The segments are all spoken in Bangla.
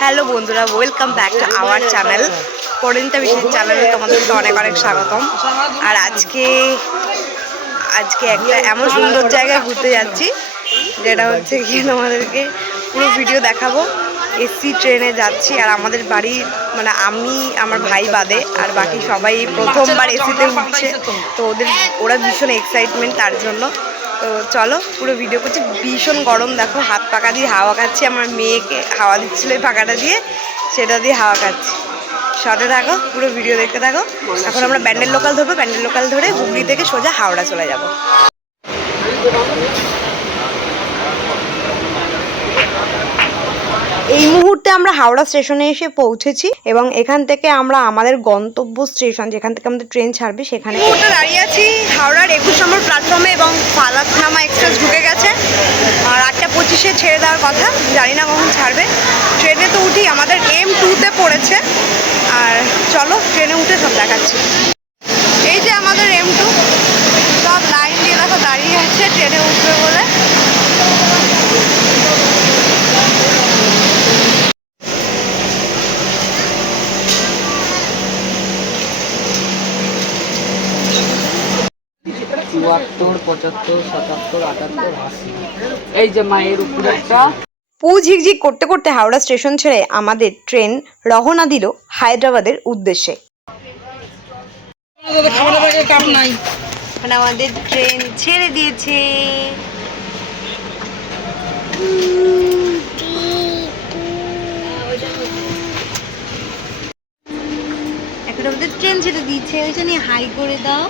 হ্যালো বন্ধুরা, welcome back to our channel Parineeta বিশেষ চ্যানেলে তোমাদেরকে অনেক অনেক স্বাগতম। আর আজকে একটা এমন সুন্দর জায়গায় ঘুরতে যাচ্ছি যেটা হচ্ছে গিয়ে তোমাদেরকে পুরো ভিডিও দেখাবো। এসি ট্রেনে যাচ্ছি আর আমাদের বাড়ির মানে আমি আমার ভাই বাদে আর বাকি সবাই প্রথমবার এসিতে উঠছে, তো ওরা ভীষণ এক্সাইটমেন্ট তার জন্য। তো চলো পুরো ভিডিও করছি। ভীষণ গরম, দেখো হাত পাকা দিয়ে হাওয়া খাচ্ছি, আমার মেয়েকে হাওয়া দিচ্ছিলো এই পাকাটা দিয়ে, সেটা দিয়ে হাওয়া খাচ্ছি। সাথে থাকো, পুরো ভিডিও দেখতে থাকো। এখন আমরা ব্যান্ডেল লোকাল ধরবো, ব্যান্ডেল লোকাল ধরে হুগলি থেকে সোজা হাওড়া চলে যাব। এই মুহূর্তে আমরা হাওড়া স্টেশনে এসে পৌঁছেছি এবং এখান থেকে আমরা আমাদের গন্তব্য স্টেশন, যেখান থেকে আমাদের ট্রেন ছাড়বে, সেখানে দাঁড়িয়ে আছি হাওড়ার 21 নম্বর প্ল্যাটফর্মে এবং ফালাকনামা এক্সপ্রেস ঢুকে গেছে আর 8:25-এ ছেড়ে দেওয়ার কথা, জানি না কখন ছাড়বে। ট্রেনে তো উঠি, আমাদের M2-তে পড়েছে। আর চলো ট্রেনে উঠে সব দেখাচ্ছি। এই যে আমাদের M2, সব লাইন দিয়ে দেখো দাঁড়িয়ে আছে ট্রেনে উঠবে বলে। এই যে মায়ের উপরে একটা পু ঝিকঝিক করতে করতে হাওড়া স্টেশন ছেড়ে আমাদের ট্রেন রওনা দিল হায়দ্রাবাদের উদ্দেশ্যে। আমাদের ট্রেন ছেড়ে দিয়েছে। এখন আমাদের ট্রেন ছেড়ে দিয়েছে, ওই জন্য হাই করে দাও।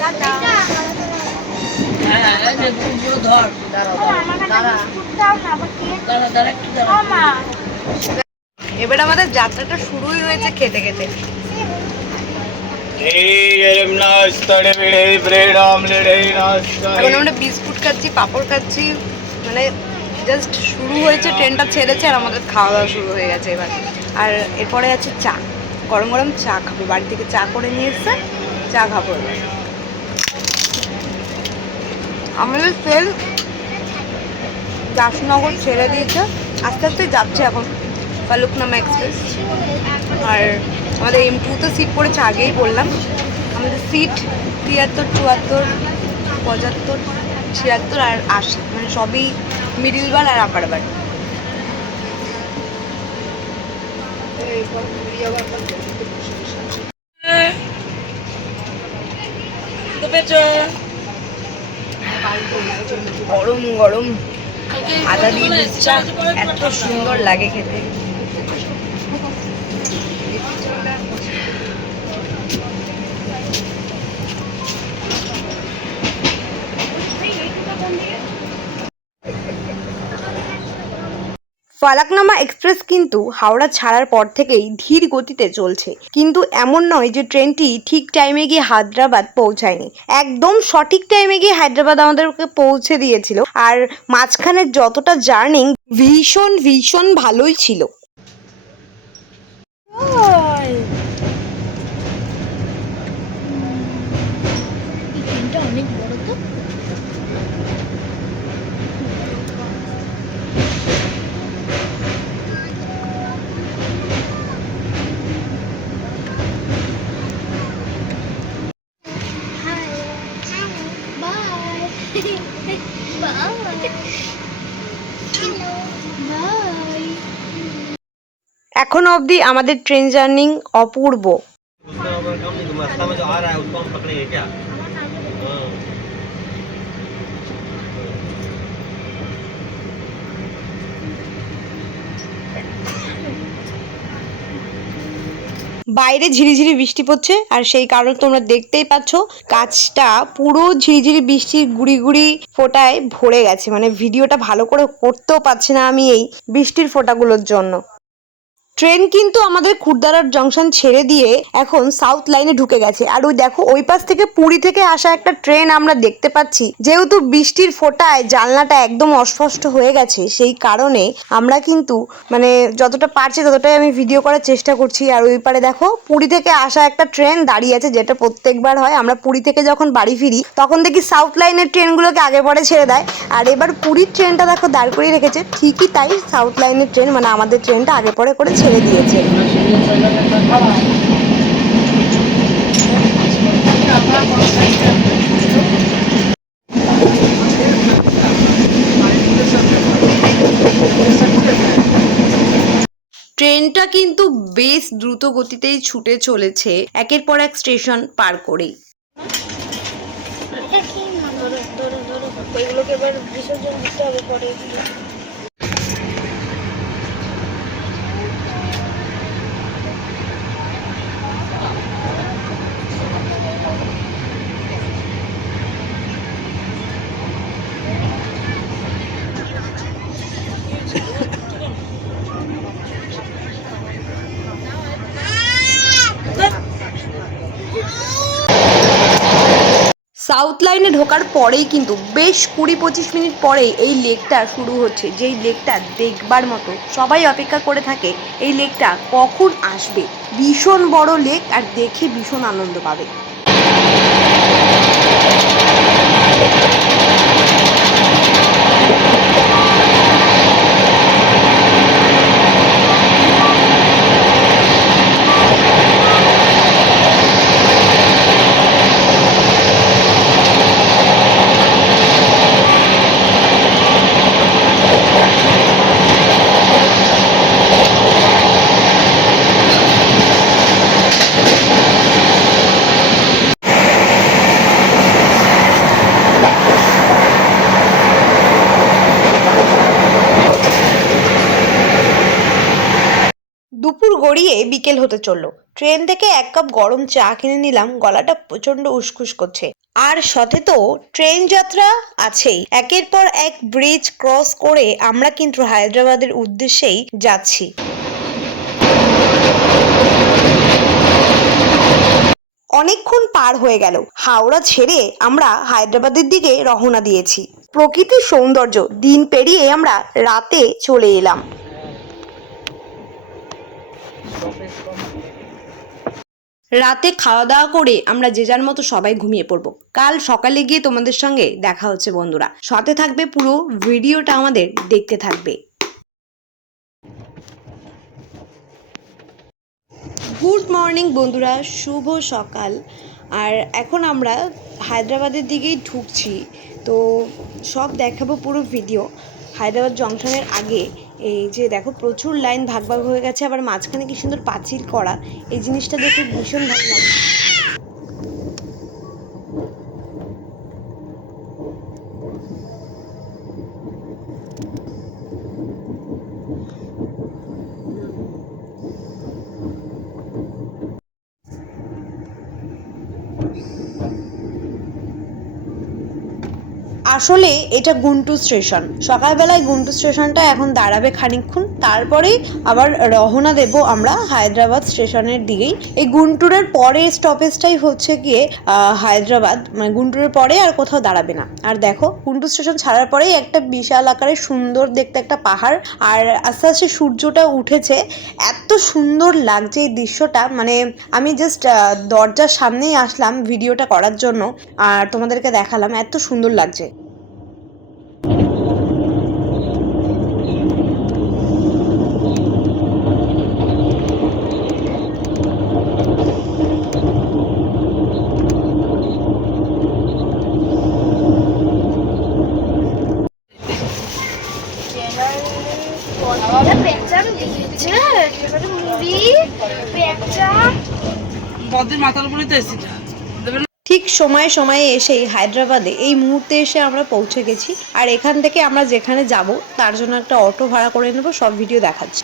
টাটা। এবার আমাদের যাত্রাটা শুরুই হয়েছে খেতে খেতে। এখন আমরা বিস্কুট খাচ্ছি, পাঁপড় খাচ্ছি, মানে জাস্ট শুরু হয়েছে, ট্রেনটা ছেড়েছে আর আমাদের খাওয়া দাওয়া শুরু হয়ে গেছে এবার। আর এরপরে আছে চা, গরম গরম চা খাবো, বাড়ি থেকে চা করে নিয়ে এসছে, চা খাবো এবার। আমাদের ট্রেন দাসনগর ছেড়ে দিয়েছে, আস্তে আস্তে যাচ্ছে এখন ফালুকনামা এক্সপ্রেস। আর আমাদের M2-তে সিট পড়েছে, আগেই বললাম। আমাদের সিট 73, 74, 75, 76 আর 80, মানে সবই মিডিল বার আর আপার বার। গরম গরম আদা দিয়ে দুধ চা, এত সুন্দর লাগে খেতে। ফালাকনামা এক্সপ্রেস কিন্তু হাওড়া ছাড়ার পর থেকেই ধীর গতিতে চলছে, কিন্তু এমন নয় যে ট্রেনটি ঠিক টাইমে গিয়ে হায়দ্রাবাদ পৌঁছায়নি। একদম সঠিক টাইমে গিয়ে হায়দ্রাবাদ আমাদেরকে পৌঁছে দিয়েছিল। আর মাঝখানের যতটা জার্নি ভীষণ ভীষণ ভালোই ছিল। অনেক বড় তো। এখনো অবধি আমাদের ট্রেন জার্নি অপূর্ব। বাইরে ঝিরিঝিরি বৃষ্টি পড়ছে আর সেই কারণে তোমরা দেখতেই পাচ্ছ কাঁচটা পুরো ঝিরিঝিরি বৃষ্টির গুড়ি গুড়ি ফোঁটায় ভরে গেছে। মানে ভিডিওটা ভালো করে করতেও পারছি না আমি এই বৃষ্টির ফোঁটাগুলোর জন্য। ট্রেন কিন্তু আমাদের খুরদারার জংশন ছেড়ে দিয়ে এখন সাউথ লাইনে ঢুকে গেছে। আর ওই দেখো ওই পাশ থেকে পুরী থেকে আসা একটা ট্রেন আমরা দেখতে পাচ্ছি। যেহেতু বৃষ্টির ফোঁটায় জানলাটা একদম অস্পষ্ট হয়ে গেছে সেই কারণে আমরা কিন্তু মানে যতটা পারছি ততটাই আমি ভিডিও করার চেষ্টা করছি। আর ওই পারে দেখো পুরী থেকে আসা একটা ট্রেন দাঁড়িয়ে আছে, যেটা প্রত্যেকবার হয় আমরা পুরী থেকে যখন বাড়ি ফিরি তখন দেখি সাউথ লাইনের ট্রেনগুলোকে আগে পরে ছেড়ে দেয়। আর এবার পুরীর ট্রেনটা দেখো দাঁড় করিয়ে রেখেছে, ঠিকই তাই সাউথ লাইনের ট্রেন মানে আমাদের ট্রেনটা আগে পরে করে ছেড়ে দিয়েছে। ট্রেনটা কিন্তু বেশ দ্রুত গতিতেই ছুটে চলেছে একের পর এক স্টেশন পার করেই। এগুলোকে এবার বিসর্জন দিতে হবে পরে। সাউথ লাইনে ঢোকার পরেই কিন্তু বেশ 20-25 মিনিট পরে এই লেকটা শুরু হচ্ছে, যেই লেকটা দেখবার মতো সবাই অপেক্ষা করে থাকে এই লেকটা কখন আসবে। ভীষণ বড় লেক আর দেখে ভীষণ আনন্দ পাবে। দুপুর গড়িয়ে বিকেল হতে চললো। ট্রেন থেকে 1 কাপ গরম চা কিনে নিলাম, গলাটা প্রচন্ড উসখুস করছে। আর সাথে তো ট্রেন যাত্রা আছেই। একের পর এক ব্রিজ ক্রস করে আমরা কিন্তু হায়দ্রাবাদের উদ্দেশ্যেই যাচ্ছি। অনেকক্ষণ পার হয়ে গেল, হাওড়া ছেড়ে আমরা হায়দ্রাবাদের দিকে রওনা দিয়েছি। প্রকৃতির সৌন্দর্য দিন পেরিয়ে আমরা রাতে চলে এলাম। রাতে খাওয়া দাওয়া করে আমরা যে যার মতো সবাই ঘুমিয়ে পড়বো। কাল সকালে গিয়ে তোমাদের সঙ্গে দেখা হচ্ছে বন্ধুরা, সাথে থাকবে, পুরো ভিডিওটা আমাদের দেখতে থাকবে। গুড মর্নিং বন্ধুরা, শুভ সকাল। আর এখন আমরা হায়দ্রাবাদের দিকেই ঢুকছি, তো সব দেখাবো পুরো ভিডিও। হায়দ্রাবাদ জংশনের আগে এই যে দেখো প্রচুর লাইন ভাগ ভাগ হয়ে গেছে, আবার মাঝখানে কি সুন্দর পাঁচিল করা, এই জিনিসটা দেখে ভীষণ ভালো লাগছে। আসলে এটা গুন্টুর স্টেশন। সকালবেলায় গুন্টুর স্টেশনটা এখন দাঁড়াবে খানিকক্ষণ, তারপরেই আবার রওনা দেব আমরা হায়দ্রাবাদ স্টেশনের দিকেই। এই গুন্টুরের পরে স্টপেজটাই হচ্ছে গিয়ে হায়দ্রাবাদ, মানে গুন্টুরের পরে আর কোথাও দাঁড়াবে না। আর দেখো গুন্টুর স্টেশন ছাড়ার পরেই একটা বিশাল আকারের সুন্দর দেখতে একটা পাহাড়, আর আস্তে আস্তে সূর্যটা উঠেছে। এত সুন্দর লাগছে এই দৃশ্যটা, মানে আমি জাস্ট দরজার সামনেই আসলাম ভিডিওটা করার জন্য আর তোমাদেরকে দেখালাম, এত সুন্দর লাগছে। ঠিক সময়ে সময়ে এসেই হায়দ্রাবাদে এই মুহূর্তে এসে আমরা পৌঁছে গেছি। আর এখান থেকে আমরা যেখানে যাব তার জন্য একটা অটো ভাড়া করে নেব, সব ভিডিও দেখাচ্ছি।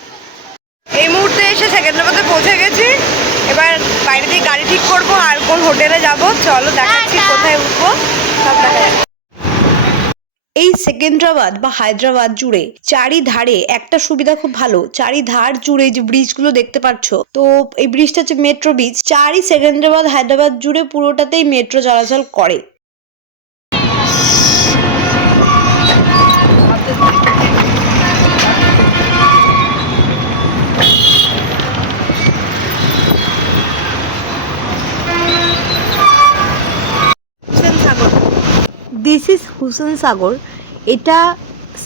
এই মুহূর্তে এসে সেকেন্দ্রাবাদে পৌঁছে গেছি। এবার বাইরে দিয়ে গাড়ি ঠিক করবো আর কোন হোটেলে যাব, চলো দেখাচ্ছি কোথায় উঠবো সব দেখা যাচ্ছে। এই সেকেন্দ্রাবাদ বা হায়দ্রাবাদ জুড়ে চারিধারে একটা সুবিধা খুব ভালো, চারিধার জুড়ে যে ব্রিজগুলো দেখতে পাচ্ছ, তো এই ব্রিজটা হচ্ছে মেট্রো ব্রিজ। সেকেন্দ্রাবাদ হায়দ্রাবাদ জুড়ে পুরোটাতেই মেট্রো চলাচল করে। হুসেন সাগর, দিস ইজ হুসেন সাগর। এটা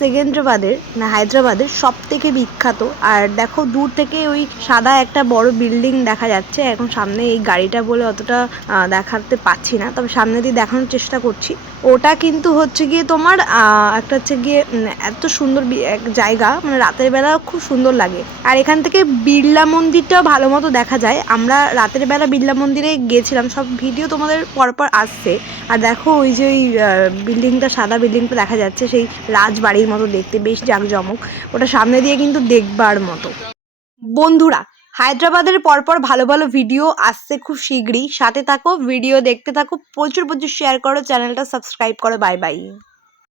সেকেন্দ্রাবাদের না হায়দ্রাবাদের সব থেকে বিখ্যাত। আর দেখো দূর থেকে ওই সাদা একটা বড় বিল্ডিং দেখা যাচ্ছে। এখন সামনে এই গাড়িটা বলে অতটা দেখাতে পাচ্ছি না, তবে সামনে দিয়ে দেখানোর চেষ্টা করছি। ওটা কিন্তু হচ্ছে গিয়ে তোমার একটা হচ্ছে গিয়ে এত সুন্দর এক জায়গা, মানে রাতের বেলা খুব সুন্দর লাগে। আর এখান থেকে বিড়লা মন্দিরটাও ভালো মতো দেখা যায়। আমরা রাতের বেলা বিড়লা মন্দিরে গিয়েছিলাম, সব ভিডিও তোমাদের পরপর আসছে। আর দেখো ওই যে ওই বিল্ডিংটা, সাদা বিল্ডিংটা দেখা যাচ্ছে, সেই রাজবাড়ির মতো দেখতে, বেশ জাঁকজমক। ওটা সামনে দিয়ে কিন্তু দেখবার মতো। বন্ধুরা, হায়দ্রাবাদের পরপর ভালো ভালো ভিডিও আসছে খুব শীঘ্রই, সাথে থাকো, ভিডিও দেখতে থাকো, প্রচুর প্রচুর শেয়ার করো, চ্যানেলটা সাবস্ক্রাইব করো। Bye bye.